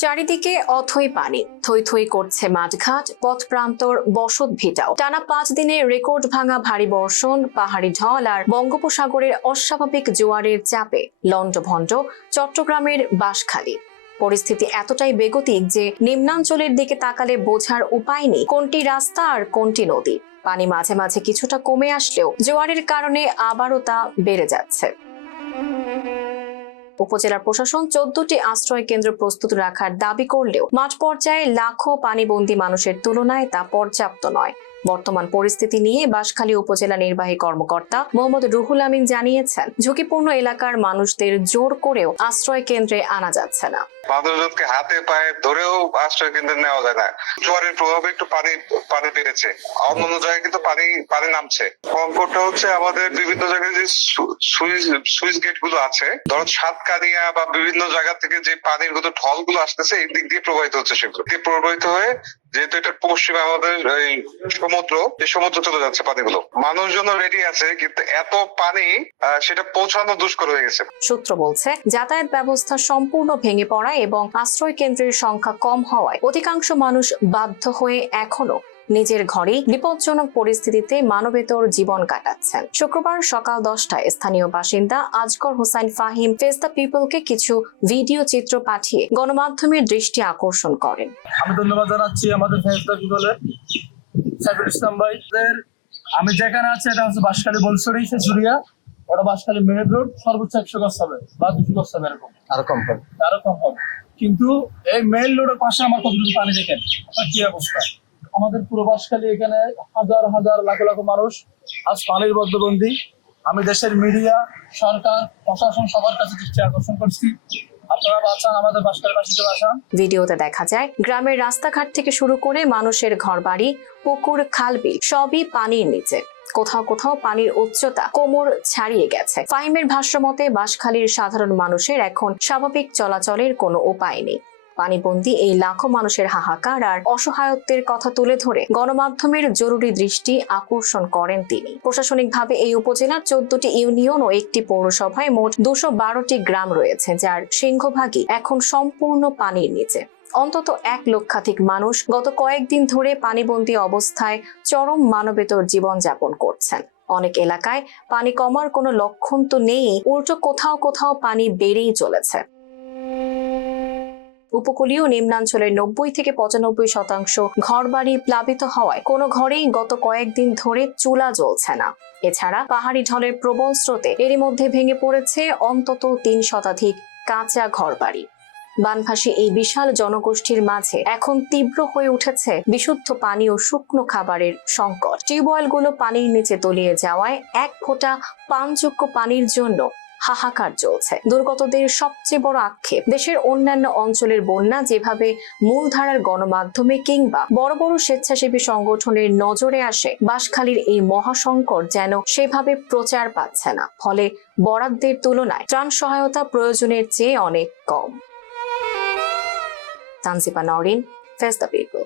চারিদিকে অথই পানি, থই থই করছে মাঠঘাট, পথ প্রান্তর, বসত ভিটাও। টানা 5 দিনে রেকর্ড ভাঙা ভারী বর্ষণ, পাহাড়ি ঢল আর বঙ্গোপসাগরের অস্বাভাবিক জোয়ারের চাপে লন্ডভন্ড চট্টগ্রামের বাঁশখালী। পরিস্থিতি এতটাই বেগতিক যে নিম্নাঞ্চলের দিকে তাকালে বোঝার উপায় নেই কোনটি রাস্তা আর কোনটি নদী। পানি মাঝে মাঝে কিছুটা কমে আসলেও জোয়ারের কারণে আবারও তা বেড়ে যাচ্ছে। উপজেলার প্রশাসন 14টি আশ্রয় কেন্দ্র প্রস্তুত রাখার দাবি করলেও মাঠ পর্যায়ে লাখো পানিবন্দী মানুষের তুলনায় তা পর্যাপ্ত নয়। বর্তমান পরিস্থিতি নিয়ে বাঁশখালী উপজেলা নির্বাহী কর্মকর্তা মোহাম্মদ রুহুল আমিন জানিয়েছেন, ঝুঁকিপূর্ণ এলাকার মানুষদের জোর করেও আশ্রয় কেন্দ্রে আনা যাচ্ছে না। মানুষজনকে হাতে পায়ে ধরেও আশ্রয় কেন্দ্রে নেওয়া যায় না। জোয়ারের প্রভাবে একটু পানি বেড়েছে, অন্যান্য জায়গায় কিন্তু পানি নামছে। সংকটটা হচ্ছে আমাদের বিভিন্ন জায়গায় যে সুইচ গেট গুলো আছে, ধরো সাতকানিয়া বা বিভিন্ন জায়গা থেকে যে পানির ঢল গুলো আসতেছে এই দিক দিয়ে প্রবাহিত হচ্ছে, সেগুলো দিয়ে প্রবাহিত হয়ে যেহেতু এটা পশ্চিমে আমাদের এই সমুদ্র চলে যাচ্ছে পানিগুলো। মানুষজন রেডি আছে, কিন্তু এত পানি সেটা পৌঁছানো দুষ্কর হয়ে গেছে। সূত্র বলছে, যাতায়াত ব্যবস্থা সম্পূর্ণ ভেঙে পড়ায় এবং আশ্রয় কেন্দ্রের সংখ্যা কম হওয়ায় অধিকাংশ মানুষ বাধ্য হয়ে এখনো নিজের ঘরেই বিপজ্জনক পরিস্থিতিতে মানবেতর জীবন কাটাচ্ছেন। শুক্রবার সকাল 10টায় স্থানীয় বাসিন্দা আজগর হোসাইন ফাহিম ফেস দ্য পিপলকে কিছু ভিডিও চিত্র পাঠিয়ে গণমাধ্যমের দৃষ্টি আকর্ষণ করেন। আমি ধন্যবাদ জানাচ্ছি আমাদের ফেস দ্য পিপলের সাইফুল ইসলাম ভাইদের। আমি যেখানে আছি এটা হচ্ছে বাঁশখালী বলসরি শেষুরিয়া, ওটা বাঁশখালী মেন রোড, সর্বোচ্চ 100 গজ হবে বা 200 গজ হবে, এরকম আরো কম হবে। কিন্তু এই মেইন রোডের পাশে আমার কতটুকু পানি দেখেন, কি অবস্থা। আমাদের পুরো বাঁশখালী এখানে হাজার হাজার লাখ লাখ মানুষ আজ পানির বদ্ধবন্দী। আমি দেশের মিডিয়া, সরকার, প্রশাসন সবার কাছে দৃষ্টি আকর্ষণ করছি, আপনারা বাঁচান, আমাদের বাঁশখালীবাসীকে বাঁচান। ভিডিওতে দেখা যায় গ্রামের রাস্তাঘাট থেকে শুরু করে মানুষের ঘরবাড়ি, পুকুর, খালবিল সবই পানির নিচে। কোথাও কোথাও পানির উচ্চতা কোমর ছাড়িয়ে গেছে। ফাহিমের ভাষ্যমতে বাঁশখালীর সাধারণ মানুষের এখন স্বাভাবিক চলাচলের কোনো উপায় নেই। পানিবন্দী এই লাখো মানুষের হাহাকার আর অসহায়ত্বের কথা তুলে ধরে গণমাধ্যমের জরুরি দৃষ্টি আকর্ষণ করেন তিনি। প্রশাসনিকভাবে এই উপজেলার 14টি ইউনিয়ন ও একটি পৌরসভায় মোট 212টি গ্রাম রয়েছে, যার সিংহভাগই এখন সম্পূর্ণ পানির নিচে। অন্তত 1 লক্ষাধিক মানুষ গত কয়েকদিন ধরে পানিবন্দী অবস্থায় চরম মানবেতর জীবনযাপন করছেন। অনেক এলাকায় পানি কমার কোনো লক্ষণ তো নেই, উল্টো কোথাও কোথাও পানি বেড়েই চলেছে। উপকূলীয় নিম্নাঞ্চলের 90 থেকে 95% ঘরবাড়ি প্লাবিত হওয়ায় কোনো ঘরেই গত কয়েকদিন ধরে চুলা জ্বলছে না। এছাড়া পাহাড়ি ঢলের প্রবল স্রোতে এরই মধ্যে ভেঙে পড়েছে অন্তত 3 শতাধিক কাঁচা ঘরবাড়ি। বানভাসী এই বিশাল জনগোষ্ঠীর মাঝে এখন তীব্র হয়ে উঠেছে বিশুদ্ধ পানি ও শুকনো খাবারের সংকট। টিউবওয়েলগুলো পানির নিচে তলিয়ে যাওয়ায় 1 ফোঁটা পানযোগ্য পানির জন্য হাহাকার চলছে। দুর্গতদের সবচেয়ে বড় আক্ষেপ, দেশের অন্যান্য অঞ্চলের বন্যা যেভাবে মূলধারার গণমাধ্যমে কিংবা বড় বড় স্বেচ্ছাসেবী সংগঠনের নজরে আসে, বাঁশখালীর এই মহাসংকট যেন সেভাবে প্রচার পাচ্ছে না। ফলে বরাদ্দের তুলনায় ত্রাণ সহায়তা প্রয়োজনের চেয়ে অনেক কম। Tanjiba Nowrin, face the people.